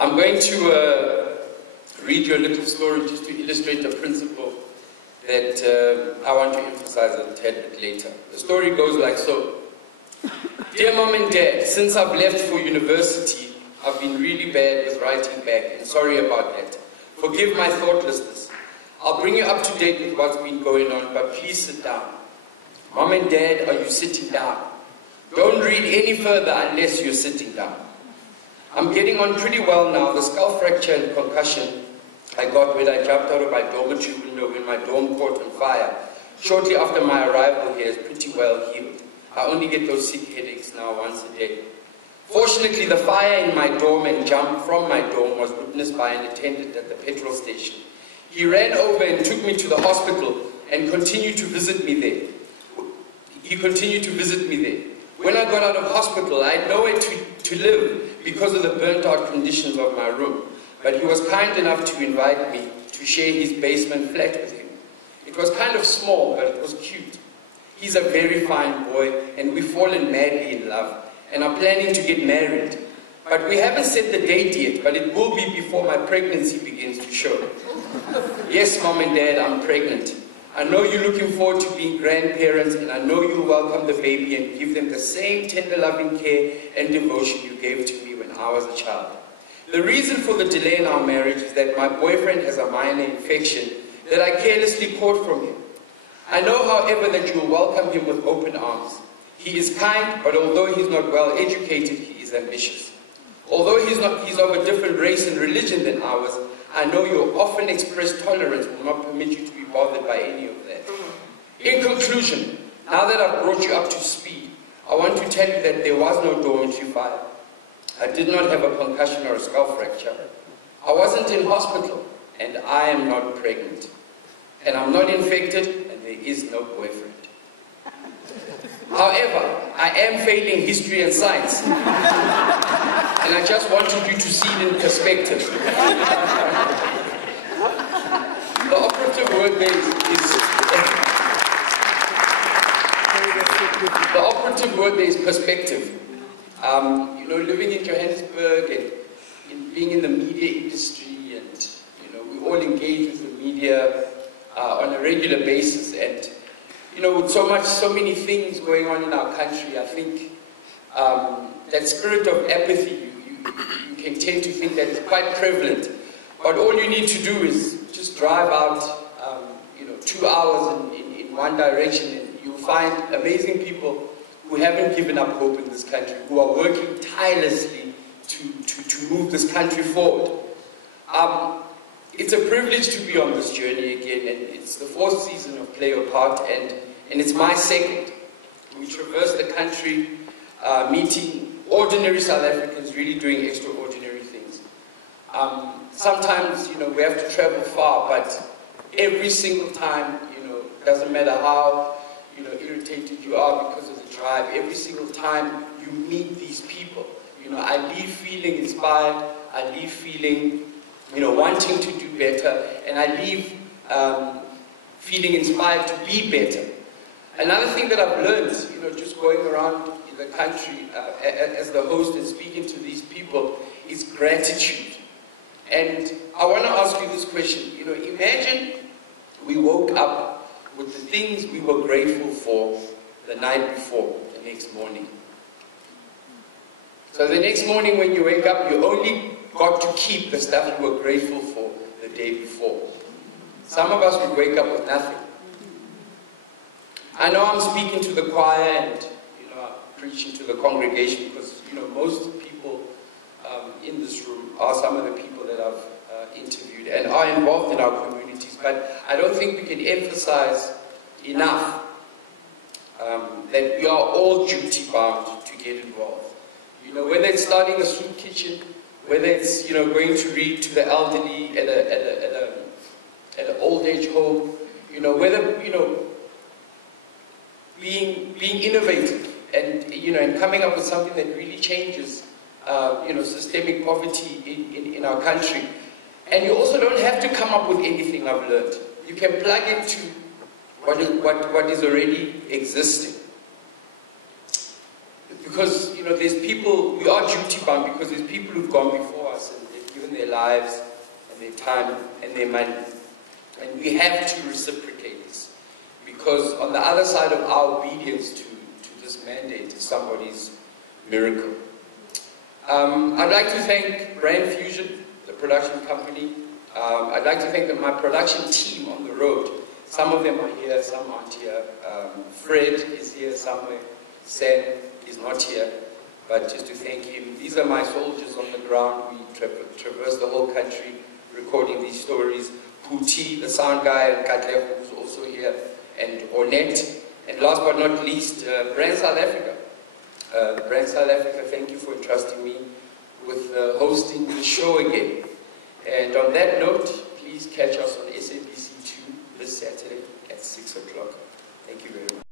I'm going to read you a little story just to illustrate a principle that I want to emphasize a tad bit later. The story goes like so. Dear Mom and Dad, since I've left for university, I've been really bad with writing back, and sorry about that. Forgive my thoughtlessness. I'll bring you up to date with what's been going on, but please sit down. Mom and Dad, are you sitting down? Don't read any further unless you're sitting down. I'm getting on pretty well now. The skull fracture and concussion I got when I jumped out of my dormitory window when my dorm caught on fire shortly after my arrival here is pretty well healed. I only get those sick headaches now once a day. Fortunately, the fire in my dorm and jump from my dorm was witnessed by an attendant at the petrol station. He ran over and took me to the hospital and continued to visit me there. When I got out of hospital, I had nowhere to live because of the burnt-out conditions of my room. But he was kind enough to invite me to share his basement flat with him. It was kind of small, but it was cute. He's a very fine boy, and we've fallen madly in love, and are planning to get married. But we haven't set the date yet, but it will be before my pregnancy begins to show. Yes, Mom and Dad, I'm pregnant. I know you're looking forward to being grandparents, and I know you'll welcome the baby and give them the same tender loving care and devotion you gave to me when I was a child. The reason for the delay in our marriage is that my boyfriend has a minor infection that I carelessly caught from him. I know, however, that you will welcome him with open arms. He is kind, but although he's not well educated, he is ambitious. Although he's of a different race and religion than ours, I know your often expressed tolerance will not permit you to be bothered by any of that. In conclusion, now that I've brought you up to speed, I want to tell you that there was no dormitory fire. I did not have a concussion or a skull fracture. I wasn't in hospital, and I am not pregnant. And I'm not infected, and there is no boyfriend. However, I am failing history and science. And I just wanted you to see it in perspective. The operative word there is perspective. Living in Johannesburg and being in the media industry, and we all engage with the media on a regular basis, and with so many things going on in our country, I think that spirit of apathy, you can tend to think that it's quite prevalent. But all you need to do is just drive out 2 hours in one direction, and you'll find amazing people who haven't given up hope in this country, who are working tirelessly to move this country forward. It's a privilege to be on this journey again, and it's the 4th season of Play Your Part, and it's my 2nd. We traverse the country, meeting ordinary South Africans really doing extraordinary things. Sometimes, we have to travel far, but every single time, doesn't matter how, irritated you are because of the drive, every single time you meet these people, I leave feeling inspired, I leave feeling, wanting to do better, and I leave feeling inspired to be better. Another thing that I've learned, just going around in the country as the host and speaking to these people, is gratitude. And I want to ask you this question. Imagine we woke up with the things we were grateful for the night before, the next morning. So the next morning when you wake up, you only got to keep the stuff you were grateful for the day before. Some of us would wake up with nothing. I know I'm speaking to the choir and preaching to the congregation because most people in this room are some of the people that I've interviewed and are involved in our communities. But I don't think we can emphasize enough that we are all duty bound to get involved. Whether it's starting a soup kitchen, whether it's going to read to the elderly at an old age home, whether being innovative and and coming up with something that really changes systemic poverty in our country. And you also don't have to come up with anything, I've learned. You can plug into what is already existing. Because there's people, we are duty bound because there's people who've gone before us, and their lives and their time and their money. And we have to reciprocate this, because on the other side of our obedience to this mandate is somebody's miracle. I'd like to thank Brand Fusion, the production company. I'd like to thank my production team on the road. Some of them are here, some aren't here. Fred is here somewhere. Sam is not here. But just to thank him. These are my soldiers on the ground. We traverse the whole country recording these stories. Puti, the sound guy, and Katlego, who's also here, and Ornette. And last but not least, Brand South Africa. Brand South Africa, thank you for entrusting me with hosting the show again. And on that note, please catch us on SABC 2 this Saturday at 6 o'clock. Thank you very much.